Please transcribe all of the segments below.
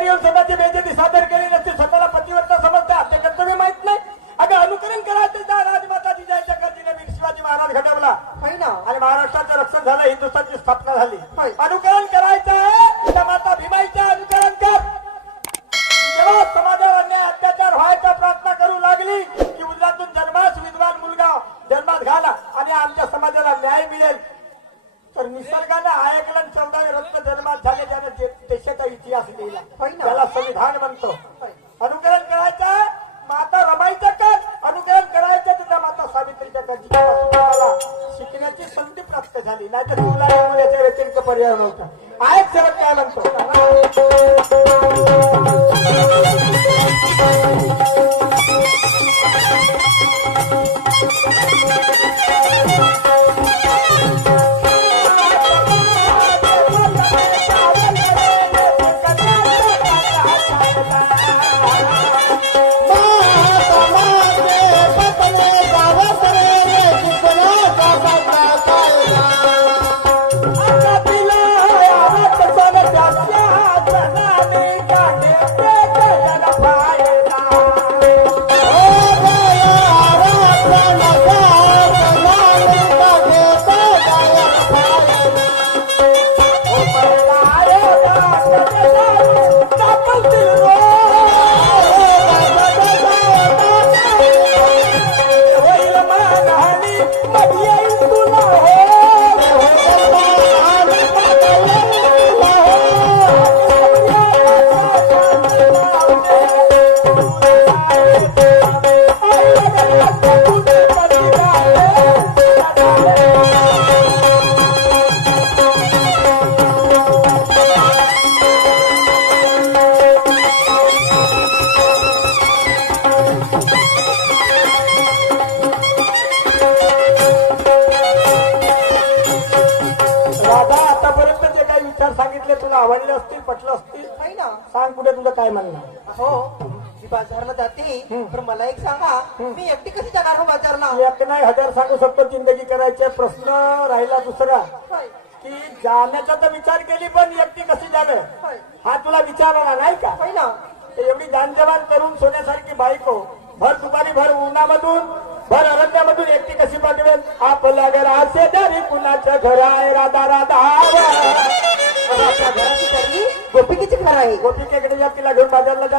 घरी येऊन स्वतःची बेजेती सादर केली नसती स्वतःला पतिव्रता समजतात ते कर्तव्य माहीत नाही. अगं अनुकरण करायचं त्या राजमाता जिजाईच्या कर्जीने वीर शिवाजी महाराज घडवला. आणि महाराष्ट्राचं रक्षण झालं हिंदुस्थानची स्थापना झाली. अनुकरण करायचं आहे त्या माता भीमाईचं अनुकरण कर. जेव्हा समाजावर अन्याय अत्याचार व्हायचा प्रार्थना करू लागली की उजलातून जन्मास विद्वान मुलगा जन्मात घाला आणि आमच्या समाजाला न्याय मिळेल. तर निसर्गानं ऐकलं चौदावे रक्त जन्मात झाले त्याने इतिहास लिहिला. त्याला संविधान म्हणतो. अनुकरण करायचं माता रमाईचं कर. अनुकरण करायचं तुझ्या माता सावित्रीच्या कर शिकण्याची संधी प्राप्त झाली. नाही तर तुला याच्या व्यतिरिक्त पर्याय नव्हता. ऐक सेवक काय म्हणतो? राधा होय ना? सांग पुढे तुझं काय म्हणणं? हो मी बाजारला जाते. पण मला एक सांगा. मी एकटी कशी जाणार हो बाजारला? एक नाही. हजार सांगू शकतो जिंदगी करायचे. प्रश्न राहिला दुसरा. होय. की जाण्याचा तर विचार केली पण एकटी कशी जावे होय. हा तुला विचार आला नाही का? होय ना. एवढी जानजवान करून सोन्यासारखी बायको. भर दुपारी भर उन्हामधून भर अरण्यामधून एकटी कशी पाठवेल आपल्या घराचे जरी कुणाच्या घर आहे? राधा राधा गोपिकेचे घर आहे. गोपिकेकडे जा तिला घेऊन बाजारला जा.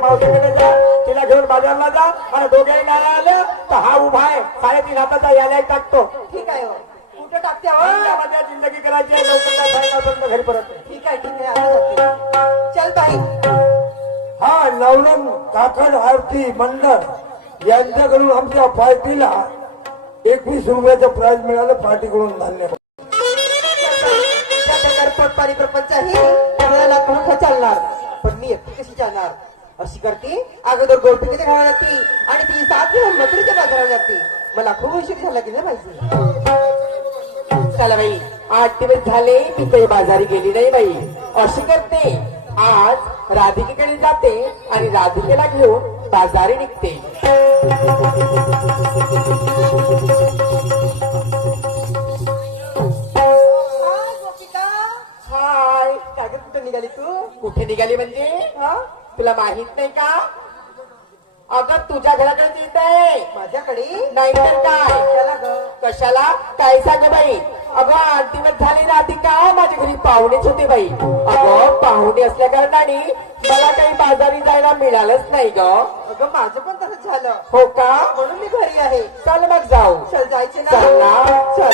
मावशीकडे जा. तिला घेऊन बाजारला जा. आणि दोघेही नारा आल्या तर हा उभा आहे. साडेतीन हाताचा याला टाकतो. ठीक आहे हो. कुठं टाकते हो माझ्या जिंदगी करायची आहे. लवकर घरी परत. ठीक आहे ठीक आहे. चल बाई. हा नवरंग काकड आरती मंडळ. यांच्याकडून आमच्या पार्टीला एकवीस रुपयाचं प्राइज मिळालं पार्टीकडून धन्यवाद त्याच्या प्रपंच ही आपल्याला चालणार? पण मी एकटी कशी जाणार अशी करते. अगोदर गोपिकेच्या घरात जाते. आणि ती सात घेऊन मथुरेच्या बाजारात जाते. मला खूप उशीर झाला की नाही पाहिजे. चला बाई आठ दिवस झाले मी काही बाजारी गेली नाही बाई. अशी करते. आज राधिकेकडे जाते आणि राधिकेला घेऊन बाजारी निघते. हाय काय गं, कुठे निघाली तू? कुठे निघाली म्हणजे? हा? तुला माहीत नाही का? अगं तुझ्या घराकडे येत आहे. माझ्याकडे? नाही तर काय? कशाला कशाला? काय सांग बाई? अगं दिवस झाले राहते का माझ्या घरी पाहुणेच होते बाई. अगं पाहुणे असल्या कारणाने मला काही बाजारी जायला मिळालंच नाही ग. अगं माझं पण तसं झालं. हो का? म्हणून मी घरी आहे. चल मग जाऊ. चल जायचे ना. ना. चल.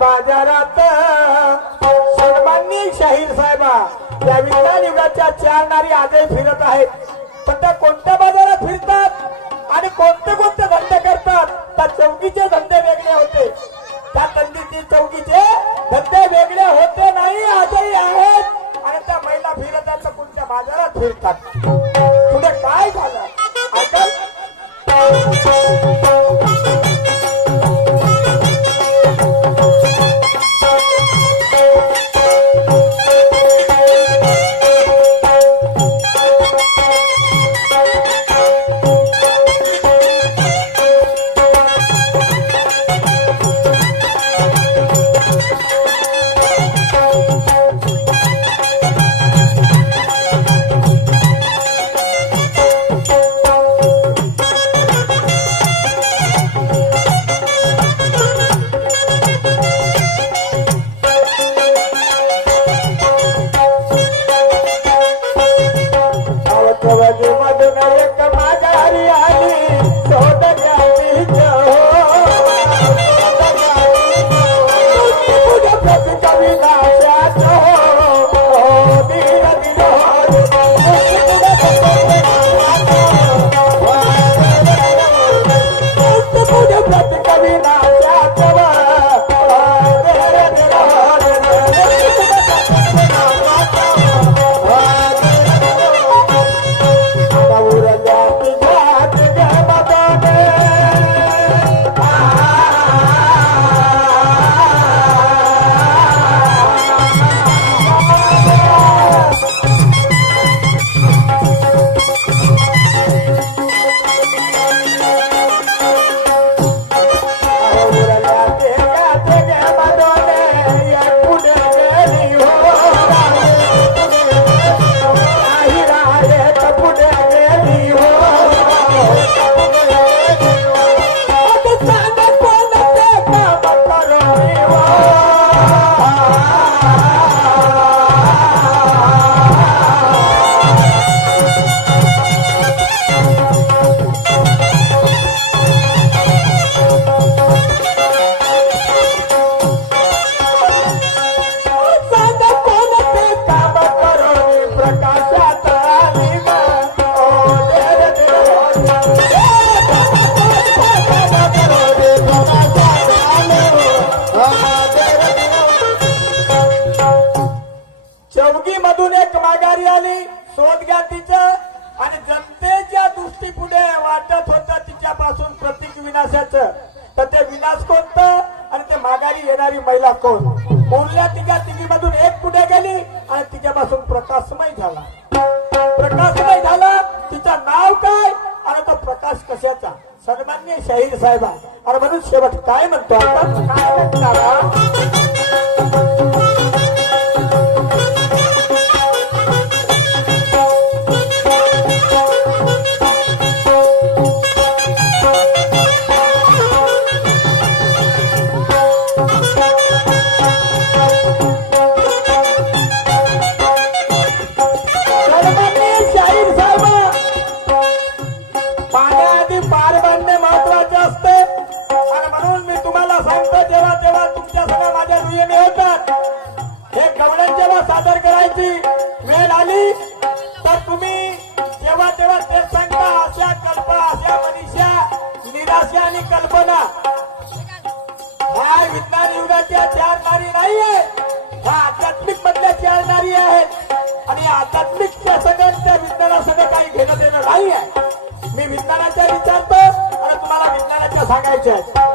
बाजारात सन्माननीय शाहीर साहेबा या विज्ञान युगाच्या चार नारी आजही फिरत आहेत. पण त्या कोणत्या बाजारात फिरतात आणि कोणते कोणते धंदे करतात त्या चौकीचे धंदे वेगळे होते. त्या तंदीचे चौकीचे धंदे वेगळे होते नाही आजही आहेत. आणि त्या महिला फिरत आहेत कोणत्या बाजारात फिरतात? पुढे काय झालं? आता माघारी आली शोध घ्या तिचं. आणि जनतेच्या दृष्टी पुढे वाटत होतं तिच्यापासून प्रतीक विनाशाचं. तर ते विनाश कोणतं? आणि ते माघारी येणारी महिला कोण? उरल्या तिच्या तिघीमधून एक पुढे गेली आणि तिच्यापासून प्रकाशमय झाला. प्रकाशमय झाला. तिचं नाव काय? आणि तो प्रकाश कशाचा? सन्मान्य शाहीर साहेबा. आणि म्हणून शेवट काय म्हणतो आपण? काय म्हणता पार बांधणे महत्त्वाचे असते. आणि म्हणून मी तुम्हाला सांगतो जेव्हा जेव्हा तुमच्या सगळ्या माझ्या दुय्यमी होतात हे गवडण जेव्हा सादर करायची वेळ आली तर तुम्ही जेव्हा तेव्हा ते सांगता अशा कल्पना अशा मनीषा निराशा आणि कल्पना. ह्या विज्ञान युगाच्या चार नारी नाही आहे आध्यात्मिक मधल्या चार नारी आहेत. आणि आध्यात्मिक त्या सगळ्यांच्या विज्ञाना सगळं काही घेणं देणं नाही आहे. मी विज्ञानाच्या विचारतो. आणि तुम्हाला विज्ञानाच्या सांगायच्या आहेत.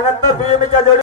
त्यांनंतर बीएमच्या जोडी